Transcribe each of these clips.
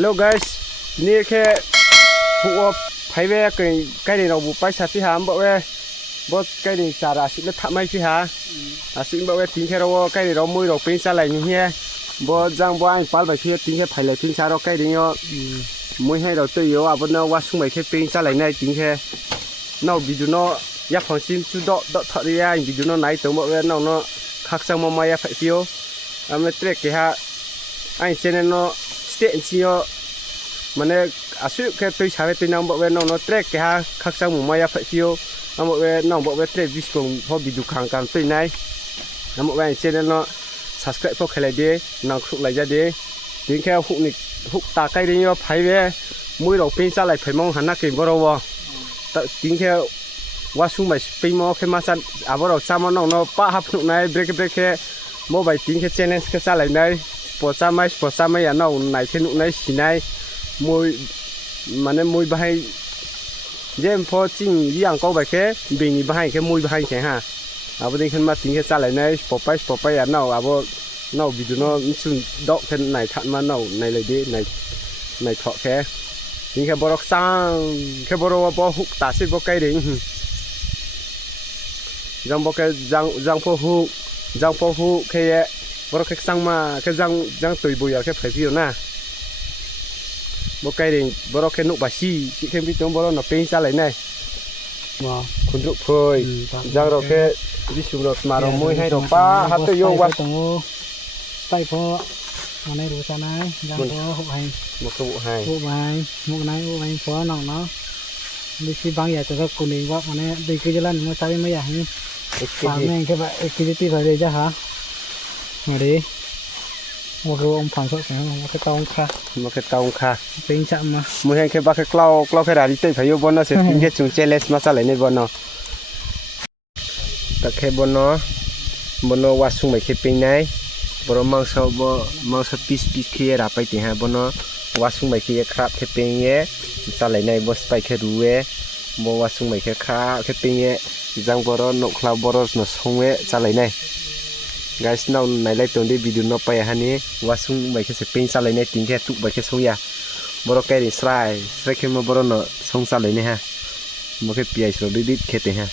Hello guys นี่แค่ผู้ว่าไผแวกใกล้เราบุไปสัตว์ที่หามบ่แวบ่ใกล้นี่สาราสิละทำไมสิหาสิบ่แวทิ้งแค่เราใกล้เรามือเราเป็นซะไหลนี่เฮียบ่จังบ่อันปาลไปเที่ทิ้งแค่ไผเลยทิ้งซะเราใกล้นี่มือให้เราตื้ออยู่บ่เนาะว่าสุไม่แค่เป็นซะไหลในทิ้งแค่เนาะบิดูเนาะยับของซิมจุดดทะเลบิดูเนาะไหนตัวบ่แวเนาะคักซังมามายาไผฟิโอเมเตรกฮะไอ้เจนเนาะสเตนซิโอมันอาศัยแค่ตัวชาวตัวน้องบอกว่าน้องเทรกฮะขักสังมุมายาฟิโอน้องบอกว่าน้องบอกว่าเทรกวิสกงพอบิดูขังกันตัวไหนน้องบอกว่าเช่นนั้นสับสไครพวกอะไรดีน้องคลุกอะไรจะดีถึงแค่หุกตาใกล้เดียวไผ่เว่มือเราเป็นอะไรไผ่มองหันหน้าเก่งบ่เราวะแต่ถึงแค่ว่าสุ่มไปเป็นมองแค่มาสั่นอาบ่เราซ้ำน้องเราป้าหับหนุนไหนเบรกแค่โมบายถึงแค่เช่นนั้นแค่อะไรไหนปวดซ้ำไม่อย่าน้องไหนแค่หนุนไหนสิไหนมวยมันมวยบายเยี่ยมพอจริงยังก็แบบแค่บินบายแค่มวยบายแค่ฮะอาบดีขึ้นมาถึงแค่ซาไหลในปอไปอ่ะเนาอาบ่เนาบิดูเนาสุดดอกแค่ไหนทันมาเนาในเลยดีในเถาะแค่ถึงแค่บล็อกสร้างแค่บล็อกว่าบ่หุกตาสิบ่ไกลดิ่งจังบ่แค่จังพอหุกแค่บล็อกแค่สร้างมาแค่จังตุยบุยแค่เผยพิวนะบ่ไกลดิ่งบ่รอแค่นุบาชีที่เข้มพี่ตงบ่รอน่ะเป็นซะเลยแน่บ่คุณรุเพยจังเราแค่วิสุรมาเรามวยให้เราป้าฮัตโยว่าตงไปพอมาในรู้ซะนายจังพอหุบให้บ่หุบให้หุบนายหุบให้พอน้องเนาะดิสิบางอย่างจะก็กูนี่ว่ามันดิคือจะลั่นมันใช้ไม่อยากให้ปากแม่งแค่ว่าเอ็กซิตี้ไปเลยจ้ะฮะมาดิมรู้องผ่านสักแสงมาแค่ตองค่ะเป็นจำมามือให้แค่บ้าแค่กล้าวแค่ดาดิเตยพายุบนเนาะเสร็จทิ้งแค่จุงเจเลสมาซะเลยในบนเนาะแต่แค่บนเนาะว่าสุ่มไม่แค่เป็นไงบนมังสปีสเคียร์ไปที่หาบนเนาะว่าสุ่มไม่แค่ครับแค่เป็นเงี้ยซะเลยในบนสไปแค่รู้บ่ว่าสุ่มไม่แค่ครับแค่เป็นเงี้ยจังบรอนคลาวบรอนสงเวซะเลยในguys now ในไลฟ์ตรงนี้วิดีโอไปฮันนี่ว่าสุ่มไปแค่เป็นซะเลยในทิ้งแค่ตุกไปแค่ส่งยาบรอแกดิสไลแค่มาบรอนส่งซะเลยนี่ฮะมันแค่เปียชโรดิดแค่เตะฮะ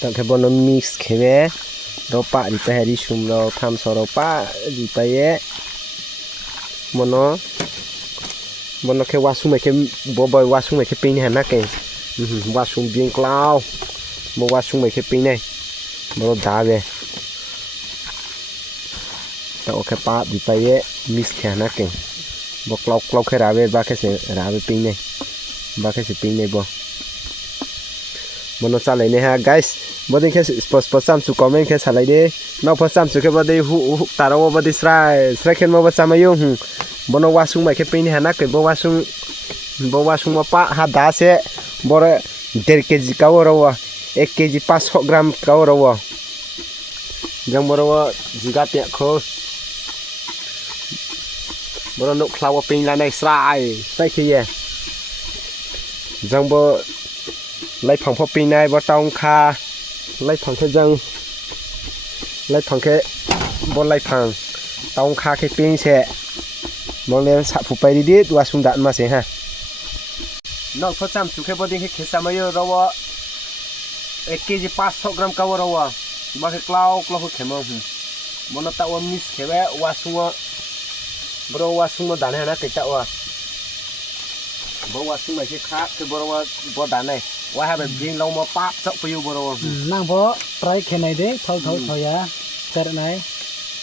ตั้งแต่บนนั้นมิกซ์แค่เราปะดิไปให้ดิชุมเราทำสเราปะดิไปเยะมันแค่ว่าสุ่มไปแค่บ่อยว่าสุ่มไปแค่เป็นหันนักเองว่าสุ่มเบียงกล่าวบ่ว่าสุ่มไปแค่เป็นเนี่ยบ่ด่าเลยแต่โอเคป้าดิไปเยะมิสแค่นักเองบ่กล่าวแค่ราเวบ้าแค่เสียราเวเป็นเนี่ยบ้าแค่เสียเป็นเนี่ยบ่มันซะเลยเนี่ยฮะ guys บ่ได้แค่สปอร์ตซ้ำสุคอมเมนต์แค่ซะเลยเด้นอกพอซ้ำสุแค่บ่ได้หุตาเราบ่ได้สไลด์แค่มาบ่ซ้ำมาอยู่บ่นว่าสุ่มไปแค่เป็นเนี่ยนักเองบ่ว่าสุ่มมาป้าหาดาเสบ่ได้1.5 kg กาวเรา1 kg 500 gram กาวเราจังบ่เราจิกาเตะโคบ่เรานกคลาวเป็นละในสไลใส่ขี้จังบ่ไล่ผังพอปีนายบ่ต้องคาไล่ผังแค่จังไล่ผังแค่บ่ไล่ผังต้องคาแค่ปีนแช่มองแล้วสับผู้ไปดีๆว่าสุนดานมาเสียฮะน้องพอซ้ำสุแค่บ่ได้แค่ซ้ำมาเยอะเราว่า1 kg 500 gram กาวเราบ่แค่กล้าวแค่มามันตะว่ามิสแค่ว่าสุบ่ว่าสุมาดานนะแต่ตะว่าบ่ว่าสุไม่แค่คาคือบ่ว่าบ่ดานเลยว่าให้แบบยิงลงมาปั๊บจับไปอยู่บริเวณนั่งเพราะไตรแค่ไหนเด้เท่ายาเสร็จไหน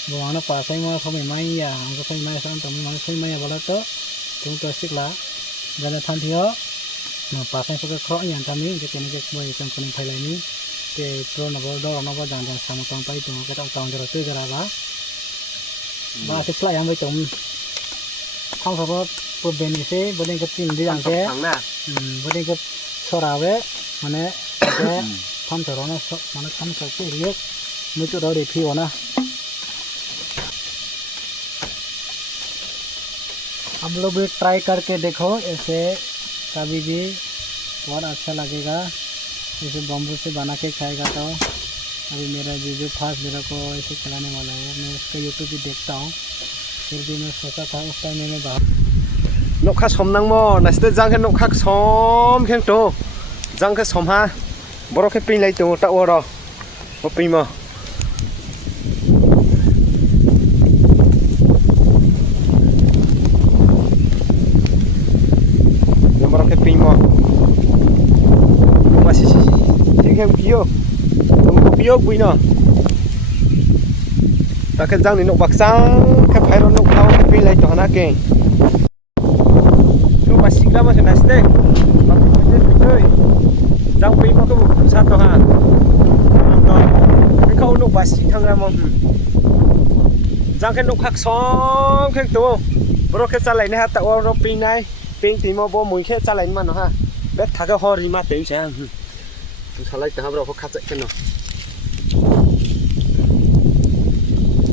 บ่วงน่ะป่าใส่มาเขาไม่ยาก็ใส่ไม่ซ้ำแต่มันใส่ไม่บ่ละโตตรงตัวสิกละยันทันทีเหรอน่ะป่าใส่พวกเคราะห์อย่างตามนี้จะเป็นจะบ่จำคนไทยเลยนี้แต่ตัวน่ะบ่ดอกน่ะบ่จังสามต้องไปตรงก็ต้องจะซื้อกันละบ้าสิกละยังไปจมท้องสะพอปวดเบนนี่สิบ่ได้ก็กินดีอย่างแท้บ่ได้ก็Sorawe, mana tham sorona, mana tham sorku riak, muncul dari piona. आप लोग भी ट्राई करके देखो ऐसे कभी भी बहुत अच्छा लगेगा जैसे बम्बू से बना के खाएगा तो अभी मेरा जो फास्ट मेरा को ऐसे चलाने वाला है मैं उसका यूट्यूब भी देखता हूँ फिर भी मैं सोचा था उस टाइम में बाहर นกข้าสมนังมอนะสิจังแค่นกข้าสมแค่โตจังแค่สมฮะบ่รอแค่ปีไหลตัวตะออรอบ่ปีมอบ่รอแค่ปีมอมาสิที่แค่ปีโอปีโอปุยเนาะตะแค่จังนี่นกบักซังแค่ไผรอนกเขาแค่ปีไหลตัวหน้าเก่งMasih lama saya nasi deh, masih betul. Jangan pergi makan satu ha. Kau nak basi thang lama. Jangan nak hak som keng tu. Baru ke salai ni ha, tak orang pergi naik, pergi timur bawa mui ke salai ni mana ha. Bet thak ke hari mah tu saya. Tu salai tak baru aku kacat kena.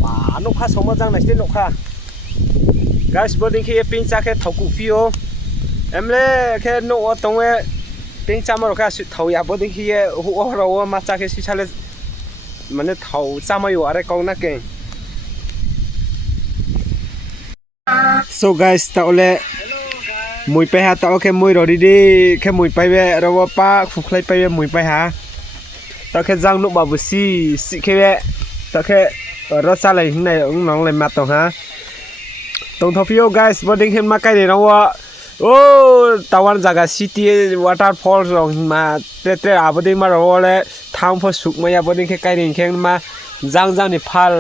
Wah, nak hak som macam nasi nak hak. Guys, boarding ke pergi cakap thau kupio. Em le ke no tong e ping cha ma ro ka thau ya bo ding hi hu o ro ma cha ke si chale mane thau cha ma yo are kong na ke So guys ta ole mui pe ha ta ke mui ro di ke mui pai ve ro pa khu khlai pai ve mui pai ha ta ke jang no ba bu si ke ve ta ke ro cha lai hin nai ong nong lai ma to ha tong tho pio guys bo ding hin ma kai de ro Oh, tawan jaga city waterfall rong ma te aboding ma ro le thang pho suk ma ya boding ke kai ning kheng ma jang ni phal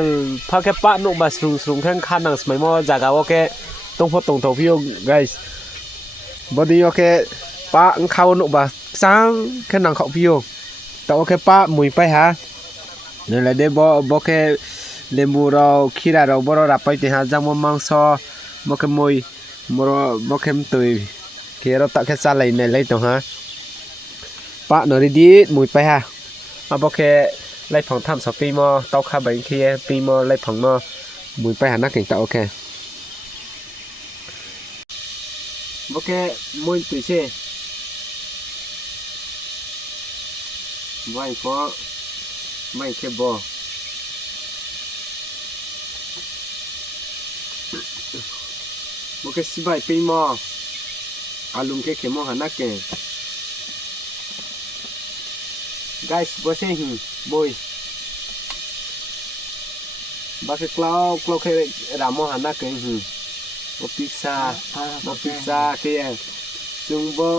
ke pa no ba sung kheng khan nang smai mo jaga o ke tong pho tong tho pio guys body o ke pa ang khau no ba sang ke nang khau pio ta o ke pa mui pai ha ne la de bo ke lembu ro khira ro bo ro ra pai te ha jang mo mangso mo ke mui moro bokem tui kero tak ke salai ne lai to ha pa no di mui pai ha aboke lai phong tham so pi mo tau kha bai khie pi mo lai phong mo mui pai ha na king ta okay boke mui tui che vai ko mai ke bo Boke sibai pi mo alum ke mo hana ke guys bose hi boy ba ke klau ke ramo hana ke hi bo pizza ke chung bo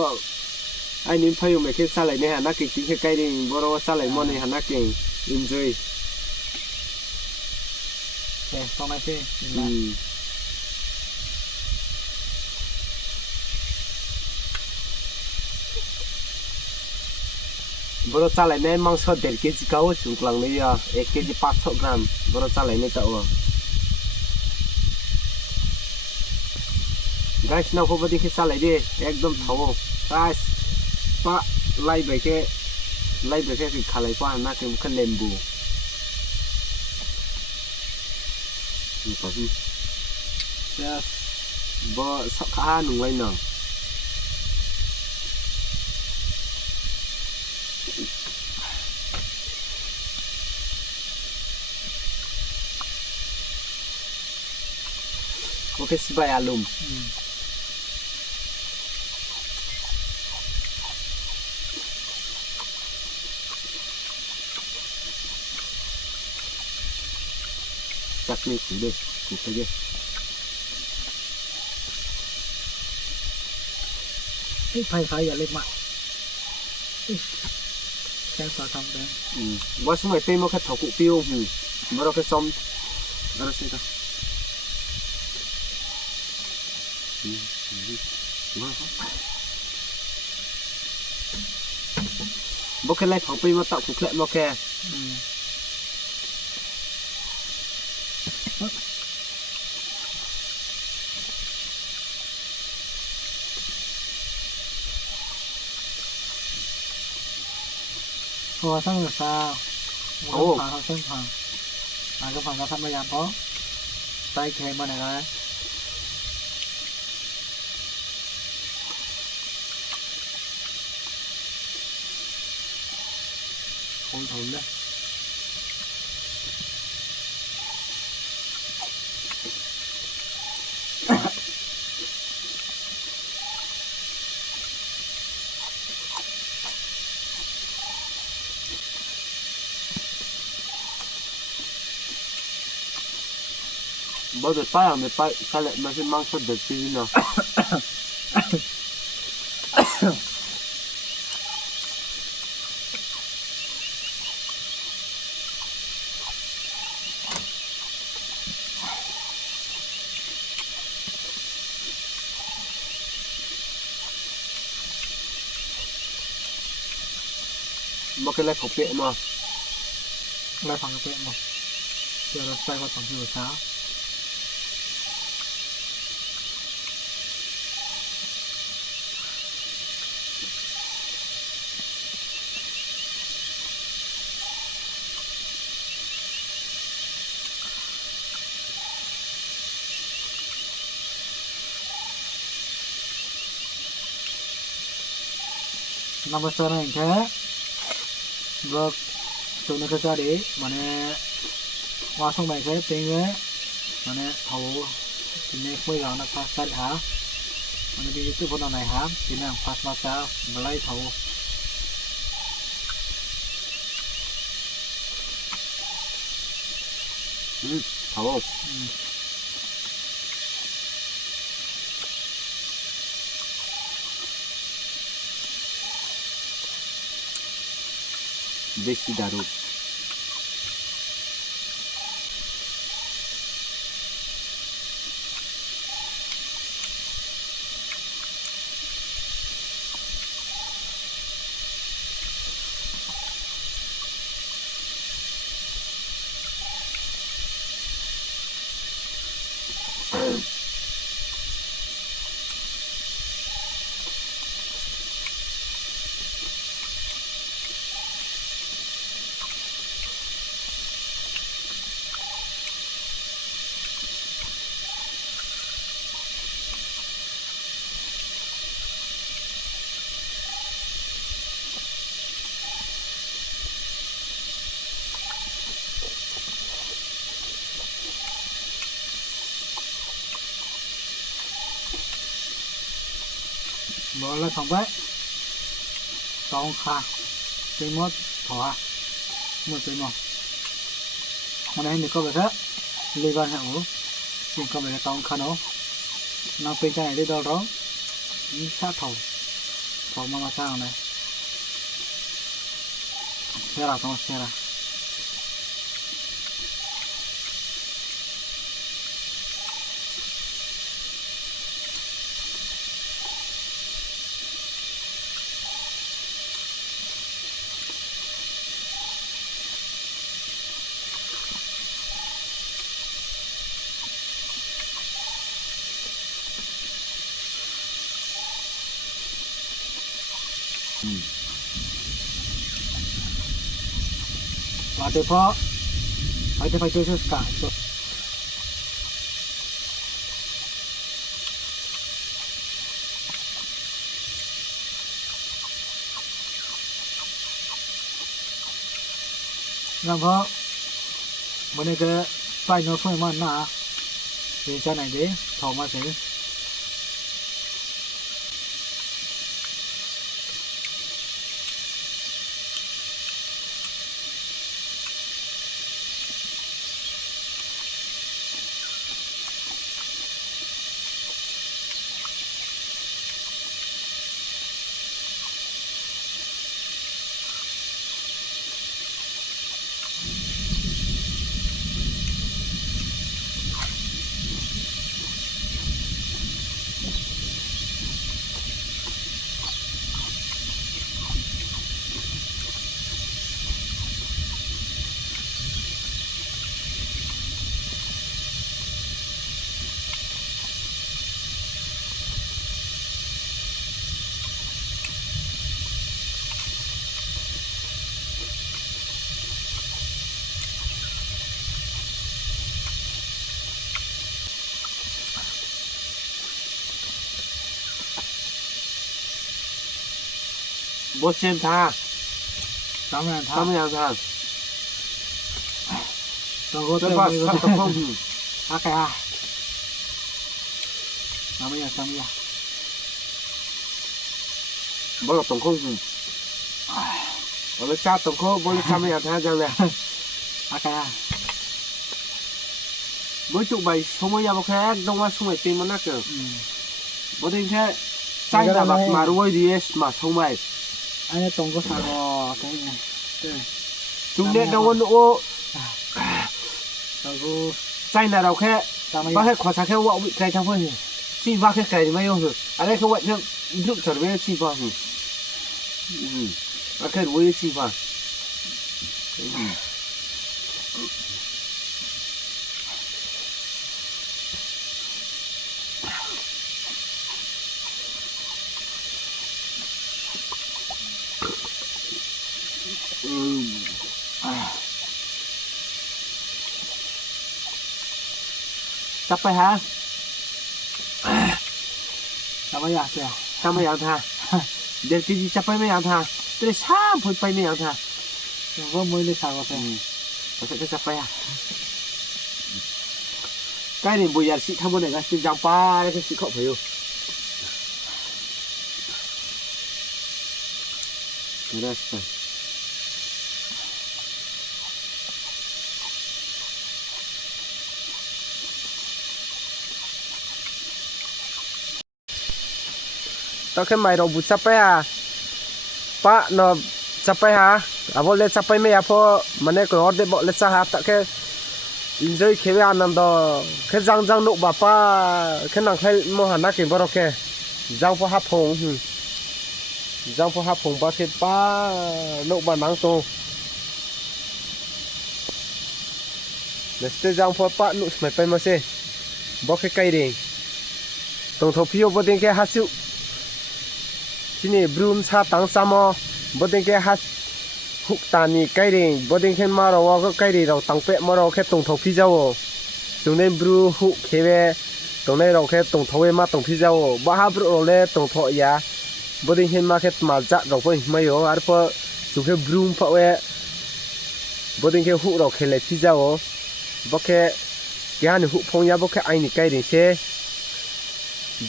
ai nim phayu me ke salai ne hana ke ti ke kai ding bo ro salai mo ne hana ke enjoy so mai se Bro salai ne mangso 1.5 kg kau chungklang ni ya 1 kg 500 gram bro salai ne ta wa guys na ko bodi ke salai de ekdom thawo guys pa lai be ke ki khalai pa na ke mukhan lembu ni pa hi yes bo sakha nu lai na Oke sibai alum. Chutney kude, kude. Cái phai phai giờ lên mặt. Cái sao thầm đấy. Bữa sau mày pin một cái thau cụ piu, bữa đó cái xong, bữa đó xem ta. Bố cái này phóng pin mà tạo cục lệ mà kè Hoa sang là sao? Ồ, phẳng sang phẳng. Cái phẳng nó thăm bây giờ có tay kèm bên này đây. Không thốn đấy. บ่ได้ไปอ่ะไม่ไปก็แหละมันสิมั่งสุดเด็ดปีเนาะบ่ก็เลยเขาเปะเนาะ แล้วฟังกันไปหมดเดี๋ยวเราใส่ก็ต้องอยู่เช้าनमस्कार है ब्लॉग तो ने कचा दे माने वासों में से पेंगे माने थाव ने कोई गाव ना पास कर हा माने भी तो बना नहीं हा बिना पास माचा मलाई थाव थाव देसी दारूบอกแล้วของไปตองค่ะเป็นมดถอหมดเป็นหมดอันนี้นี่ก็แบบนี้เลี้ยงกันเหรอจริงก็แบบตองค่ะเนาะน้องเป็นใจได้ดอร้องนี่ชาถอมาสร้างเลยเสียละต้องเสียละว่าแต่พอไปช่วยสกัดงั้นพอวันนี้ก็ไปโน้ตเพิ่มมันนะเดี๋ยวจะไหนดีถอมาสิบ่เส้นทางทำอย่างทางต้องก็ แต่ เต็ม ว่า เลย ทำของ โอเคทำอย่างบ่ต้องของบ่เลยจับต้องของบ่เลยทำอย่างทางจังเลย โอเค บ่จุใบชมยาบ่แค่ต้องว่าช่วยเต็มมันนักบ่ได้แค่ใจน่ะบักมารวยดีมาชมใบ Anh ấy tổng có xài bò cái này. Chúng nên đâu ôใจน่ะเราแค่ว่าให้ขอสักแค่ว่าไกลทางเพิ่นนี่ที่ว่าแค่ไกลไม่ยอมคืออะไรคือว่าเรื่องลูกสาวไม่ที่ว่าว่าแค่รู้ที่ว่าจับไปฮะจับไม่อยากเสีย จับไม่อยากทาเดี๋ยวจริงๆจับไปไม่อยากทาแต่ช้าพูดไปไม่อยากทา ก็มือเลยสาวกาแฟ เราจะจับไปอ่ะใกล้นี่บุญญาสิทำบนไหนกันสิจังป้าแล้วก็สิเข้าไปอยู่ได้สิต้องแค่ไม่เราบุษไปอ่ะป้าเนาะจะไปหาอาบอกเลยจะไปไม่อ่ะเพราะมันเนี่ยก็อดได้บอกเลยจะหาแต่แค่จะแค่อันนั้นดอแค่จังนุบป้าแค่นั่งแค่มหันนักกินบ่เราแค่จังพอหับพงจังพอหับพงป้าแค่ป้านุบนังโตเดี๋ยวจะจังพอป้านุสมัยไปมาเซ่บอกแค่ไกลเด้งตรงทพี่บ่ได้แค่หาซิวที่นี่บรูมชาตังสามบ่ได้แค่ฮัสหุกตานี่ไกลเด้งบ่ได้แค่มาเราก็ไกลเด้งเราตังเปะมาเราแค่ตรงทพี่เจ้าตรงนี้บรูหุกเคเวตรงนี้เราแค่ตรงทเวมาตรงพี่เจ้าบ่ฮาบรูเราเลยตรงทยาบ่ได้เห็นมาแค่มาจัดเราเพิ่นไม่อยู่อาร์พอจุแค่บรูมพะเวบ่ได้แค่หุกเราแค่เลยพี่เจ้าบ่แค่ยานี่หุกพงยาบ่แค่ไอ้นี่ไกลเด้งเช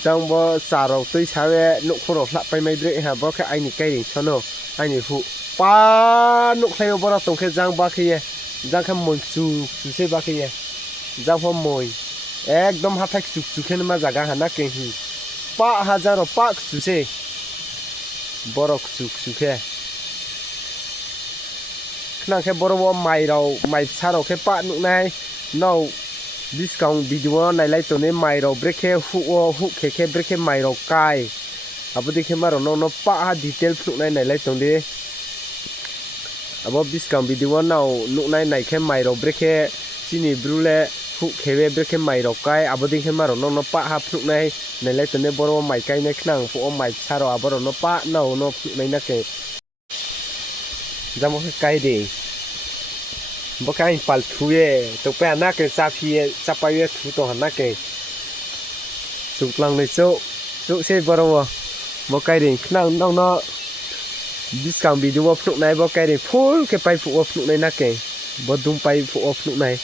จังบ่สาเราตุ้ยชาเวนุขเราละไปไม่ได้ฮะบ่แค่ไอ้นี่ไกลชโนไอ้นี่หูป้านุใครบ่เราต้องแค่จังบ่คือจังคำมนสูเสบ่คือจังพอมอยএকদম হাতে সুখেন মা জায়গা হানা কেহি পা হাজার পাক সুসে বড় সুখে খনাকে বড় মাইরাও মাই ছারাও খে পা নুনাই নাও discount video nai lai to ne mai ro breke hu khe breke mai ro kai abudi khe maro no pa ha detail phlu nai lai to de abo discount video now nu nai khe mai ro breke chini brule hu khe breke mai ro kai abudi khe maro no pa ha phlu nai lai to ne boro mai kai ne khnang pu mai charo aboro no pa no phlu nai na ke jamo kai deบ่kai pal thuye to pe na ke sa phie sa pa ye thu to na ke suk lang le so se boroบ่kai de knang nong no discount video phlu naiบ่kai de full ke pai pu phlu nai na keบ่dum pai pu phlu nai